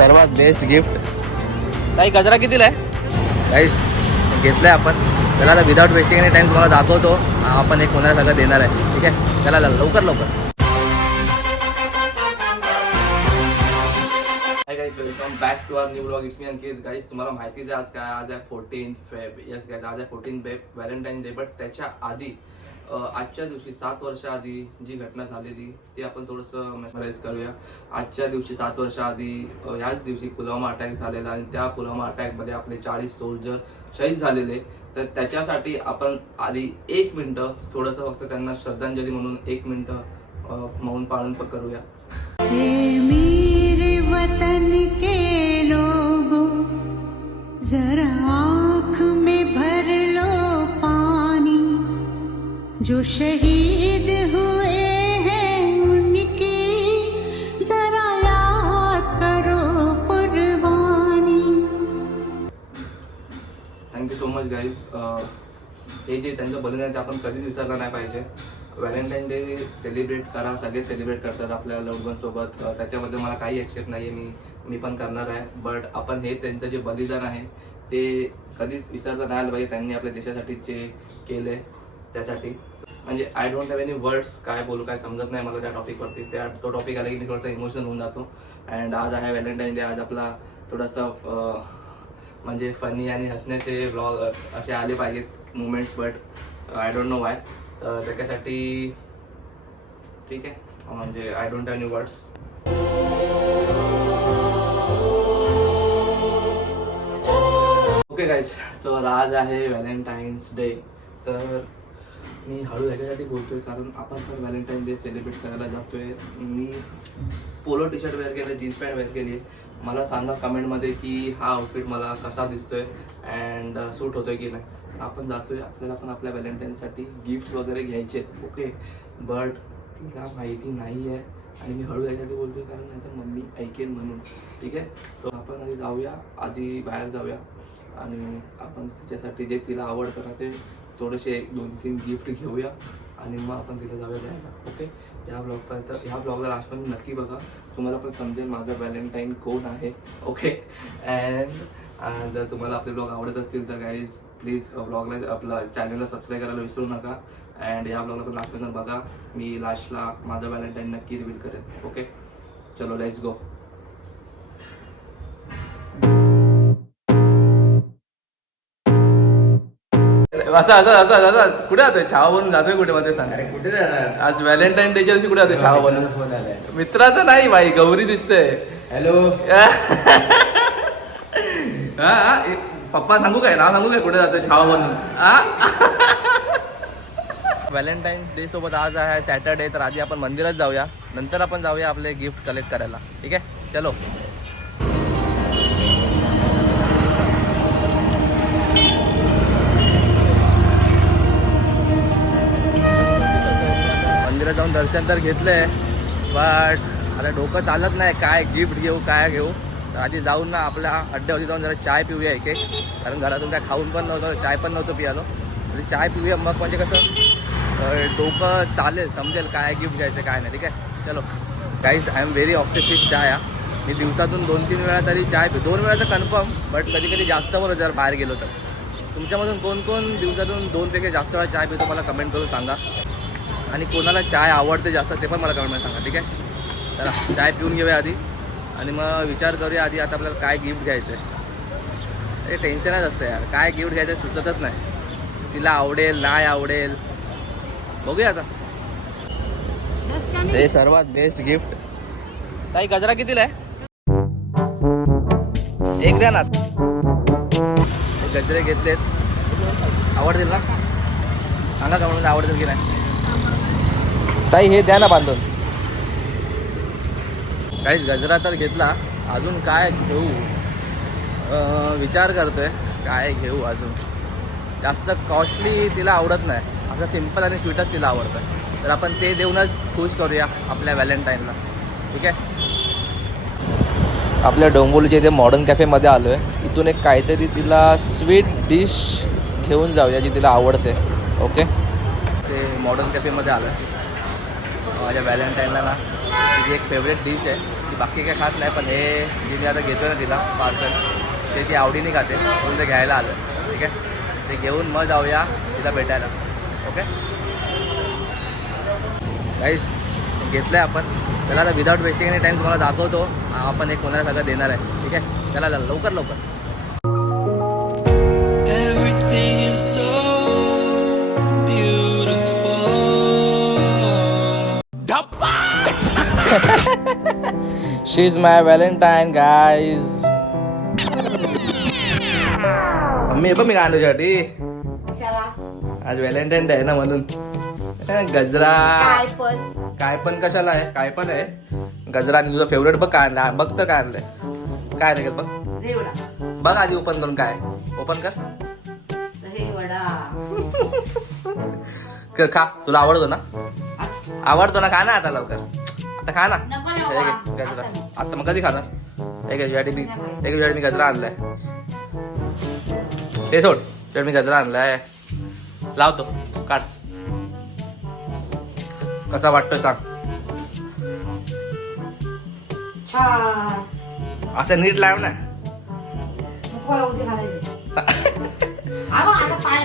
सर्वात best gift. काही गजरा कितीला आहे काहीच घेतलाय आपण. चला आता विदाउट वेस्टिंग एनी टाइम तुम्हाला दाखवतो आपण एक कोणाला सगळं देणार आहे. ठीक आहे, चला लवकर लवकर. Hi guys, welcome back to our new blog. It's me Ankit. Guys तुम्हाला माहितीच आहे आज काय, आज आहे 14 फेब. येस गाइस, आज आहे 14 फेब, व्हॅलेंटाईन डे. बट त्याच्या आधी आजच्या दिवशी 7 वर्ष आधी जी घटना झालेली ती आपण थोडंसं मेमराईज करूया. आजच्या दिवशी 7 वर्ष आधी ह्याच दिवशी पुलवामा अटॅक झालेला आणि त्या पुलवामा अटॅकमध्ये आपले 40 सोल्जर शहीद झालेले. तर त्याच्यासाठी आपण आधी 1 मिनिटं थोडंसं फक्त त्यांना श्रद्धांजली म्हणून 1 मिनिटं मौन पाळन करूया. वतन के लोगों जरा आँख में भर लो पानी, जो शहीद हुए हैं उनकी जरा याद करो कुर्बानी. Thank you so much guys. हे जे त्यांचं बलिदान आहे ते आपण कधीच विसरलं नाही पाहिजे. व्हॅलेंटाईन डे सेलिब्रेट करा, सगळे सेलिब्रेट करतात आपल्या लव्हबनसोबत. त्याच्यामध्ये मला काही एक्सेप्ट नाही आहे, मी पण करणार आहे. बट आपण हे त्यांचं जे बलिदान आहे ते कधीच विसरलं नाही आलं पाहिजे. त्यांनी आपल्या देशासाठी जे केले त्यासाठी म्हणजे I don't have any words. काय बोलू काय समजत नाही मला त्या टॉपिकवरती. तो टॉपिक आला की मी थोडासा इमोशनल होऊन जातो. अँड आज आहे व्हॅलेंटाईन डे. आज आपला थोडासा म्हणजे फनी आणि हसण्याचे ब्लॉग असे आले पाहिजेत moments. But I don't know Y. त्याच्यासाठी ठीक आहे, म्हणजे I don't have any words. Okay guys, तर आज आहे व्हॅलेंटाईन्स डे. तर मी हळू ह्याच्यासाठी बोलतोय कारण आपण पण व्हॅलेंटाईन डे सेलिब्रेट करायला जातोय. मी पोलो टी शर्ट वेअर केलं, जीन्स पॅन्ट वेअर केली. मला सांगा कमेंटमध्ये की हा आउटफिट मला कसा दिसतोय अँड सूट होतोय की नाही. आपण जातोय, आपल्याला पण आपल्या व्हॅलेंटाईनसाठी गिफ्ट्स वगैरे घ्यायचे. ओके, बट तिला माहिती नाही आहे आणि मी हळू यासाठी बोलतोय कारण नाही तर मम्मी ऐकेल म्हणून. ठीक आहे, तर आपण आधी जाऊया, आधी बाहेर जाऊया आणि आपण तिच्यासाठी जे तिला आवडतं ना ते थोडेसे 2-3 गिफ्ट घेऊया आणि मग आपण तिला जाऊया द्यायला. ओके, ह्या ब्लॉगला लास्टपर्यंत नक्की बघा, तुम्हाला पण समजेल माझा व्हॅलेंटाईन कोण आहे. ओके, अँड जर तुम्हाला आपले ब्लॉग आवडत असतील तर गाईज प्लीज ब्लॉगला आपला चॅनलला सबस्क्राईब करायला विसरू नका. अँड या ब्लॉगला पण लास्टपर्यंत बघा. मी लास्टला माझा व्हॅलेंटाईन नक्की रिव्हील करेन. ओके, चलो लेट्स गो. असं कुठे जातोय? छावा बनून जातोय कुठे मध्ये सांग. कुठे जाणार? आज व्हॅलेंटाईन डेच्या दिवशी कुठे जातोय? छावा बनून. फोन आलाय मित्राचं नाही बाई, गौरी दिसते. हॅलो. पप्पा सांगू काय, नाव सांगू काय कुठे जातोय छावा बनून? व्हॅलेंटाईन्स डे सोबत आज आहे सॅटर्डे. तर आधी आपण मंदिरात जाऊया, नंतर आपण जाऊया आपले गिफ्ट कलेक्ट करायला. ठीक आहे, चलो. मंदिरात जाऊन दर्शन तर घेतलंय, बट आता डोकं चालत नाही काय गिफ्ट घेऊ काय घेऊ. तर आधी जाऊन ना आपल्या अड्ड्यावरती जाऊन जरा चाय पिऊया एक, कारण घरातून काय खाऊन पण नव्हतं, चाय पण नव्हतं पियालो. म्हणजे चाय पिऊया, मग म्हणजे कसं डोकं चालेल, समजेल काय गिफ्ट घ्यायचं काय नाही. ठीक आहे, चलो guys. I am very obsessive चाय. मी दिवसातून 2-3 वेळा तरी चाय 2 वेळा तर कन्फर्म, बट कधी कधी जास्त पण जर बाहेर गेलो तर. तुमच्यामधून कोण कोण दिवसातून 2 पैकी जास्त वेळा चाय पितो मला कमेंट करून सांगा. आणि कोणाला चाय आवडते जास्त ते पण मला कमेंट सांगा. ठीक आहे, चला चाय पिऊन घेऊया आधी आणि मग विचार करूया आधी आता आपल्याला काय गिफ्ट घ्यायचं आहे. ते टेन्शनच असतं यार, काय गिफ्ट घ्यायचं सुचतच नाही. तिला आवडेल नाही आवडेल बघूया आता. हे सर्वात बेस्ट गिफ्ट. काही गजरा कितीला आहे? एक द्या ना. गजरे घेतलेत, आवडतील ना? सांगा का म्हणून आवडतील की नाही. ताई हे द्या ना बांधून. काहीच गजरा तर घेतला, अजून काय घेऊ विचार करतोय काय घेऊ. अजून जास्त कॉस्टली तिला आवडत नाही, असं सिम्पल आणि स्वीटच तिला आवडतं. तर आपण ते देऊनच खुश करूया आपल्या व्हॅलेंटाईनला. ठीक आहे, आपल्या डोंबिवलीच्या इथे मॉडर्न कॅफेमध्ये आलो आहे. इथून एक काहीतरी तिला स्वीट डिश घेऊन जाऊया जी तिला आवडते. ओके, ते मॉडर्न कॅफेमध्ये आलो आहे. माझ्या व्हॅलेंटाईनला ना तिची एक फेवरेट डिश आहे ती बाकी काय खात नाही, पण हे जे मी आता घेतो ना तिला पार्सल ते ती आवडीने खाते म्हणून ते घ्यायला आलं. ठीक आहे, ते घेऊन मग जाऊया तिला भेटायला. ओके गाईस, घेतलं आहे आपण. त्याला आता विदाऊट वेस्टिंग एनी टाईम तुम्हाला दाखवतो आपण एक कोणाला सगळं देणार आहे. ठीक आहे, चला चला लवकर लवकर. She is my valentine guys. Mummy पण मी काय आणण्यासाठी आज व्हॅलेंटाईन डे आहे ना म्हणून. गजरा काय पण कशाला आहे, काय पण आहे. गजरा आणि तुझा फेवरेट बघ काय आणलं. बघ तर काय आणलंय. काय रे बघ बघ आधी ओपन करून. काय ओपन कर खा. तुला आवडतो ना, आवडतो ना, खा ना आता लवकर. आता खा ना गजरा. आता मग कधी खाणार. एक तुझ्यासाठी मी गजरा आणलाय. ते सोड, तुझ्यासाठी मी गजरा आणलाय. लावतो, काढ. कसा वाटतोय सांग. असं नीट लाव ना.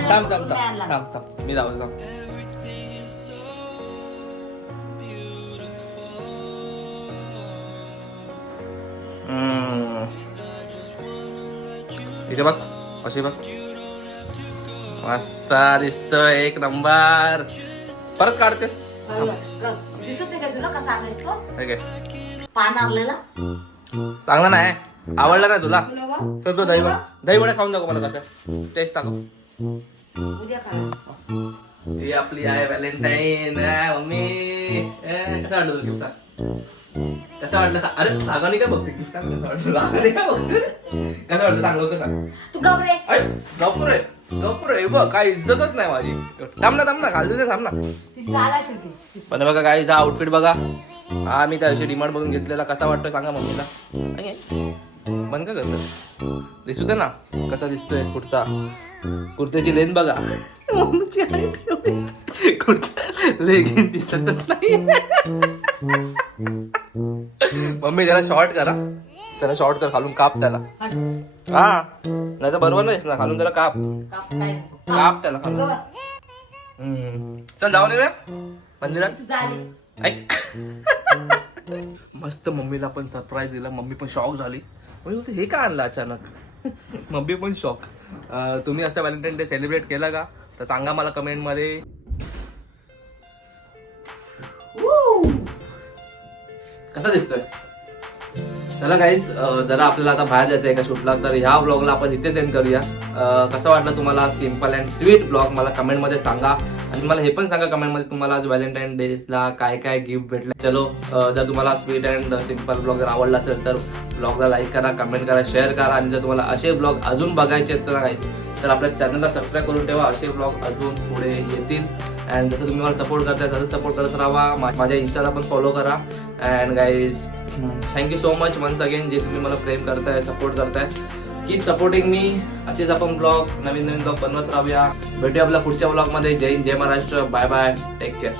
थांब थांब थांब थांब थांब मी लावतो थांब. इथे बघ, अशी बघ, मस्त दिसतोय, एक नंबर. परत काढतेस दिसत नाही का तुला कसा आहे तो पान आलेला चांगला नाही. आवडला नाही तुला तर तो दही वडा खाऊन दाखव मला कसं टेस्ट सांग. उद्या खा. ही आपली आहे व्हॅलेंटाईन. मम्मी कसं वाटलं तुला गिफ्ट. कसं वाटलं. अरे रागाने काय बघते गिफ्ट. कसं वाटलं रागाने काय बघते. कसं वाटलं सांग लवकर सांग. तू घाबरे गप्परे गप्परे बघ काय इज्जतच नाही माझी. थांब ना घालतो ते थांब ना. पण बघा काय हा आउटफिट बघा. हा मी त्या दिवशी डिमांड मधून घेतलेला. कसा वाटतोय सांगा मम्मीला. बंद का करतो दिसू दे ना कसा दिसतोय. कुर्त्याची लेन बघा. मम्मीची कुर्ता लेगिन दिसतच नाही. मम्मी त्याला शॉर्ट करा. त्याला शॉर्ट कर, खालून काप त्याला. हा नाही तर बरोबर नाही ना. खालून त्याला काप त्याला खालून. चल जाऊ नये मंदिरात. ऐक मस्त मम्मीला पण सरप्राईज दिला. मम्मी पण शॉक झाली. म्हणजे हे का आणलं अचानक. मम्मी पण शॉक. तुम्ही असं व्हॅलेंटाईन डे सेलिब्रेट केला का तर सांगा मला कमेंट मध्ये. कसा दिसतोय. चला गाईज, जरा आपल्याला आता बाहेर जायचं आहे का शूटला, तर ह्या ब्लॉगला आपण इथे सेंड करूया. कसं वाटलं तुम्हाला सिम्पल अँड स्वीट ब्लॉग मला कमेंट मध्ये सांगा. आणि मला हे पण सांगा कमेंट मध्ये तुम्हाला आज व्हॅलेंटाईन डेला काय काय गिफ्ट भेटलं. चलो, जर तुम्हाला स्वीट अँड सिम्पल ब्लॉग जर आवडला असेल तर ब्लॉगला लाईक करा, कमेंट करा, शेअर करा. आणि जर तुम्हाला असे ब्लॉग अजून बघायचे आहेत तर गाईज तर आपल्या चॅनलला सबस्क्राईब करून ठेवा. असे ब्लॉग अजून पुढे येतील. अँड जसं तुम्ही मला सपोर्ट करताय तसं सपोर्ट करत राहा. माझ्या इंस्टाला पण फॉलो करा. And guys thank you so much once again जे तुम्ही मला प्रेम करताय, सपोर्ट करताय. Keep supporting me. असेच आपण ब्लॉग नवीन ब्लॉग बनवत राहूया. भेटूया आपल्या पुढच्या ब्लॉग मध्ये. जय हिंद, जय Maharashtra. Bye bye, take care.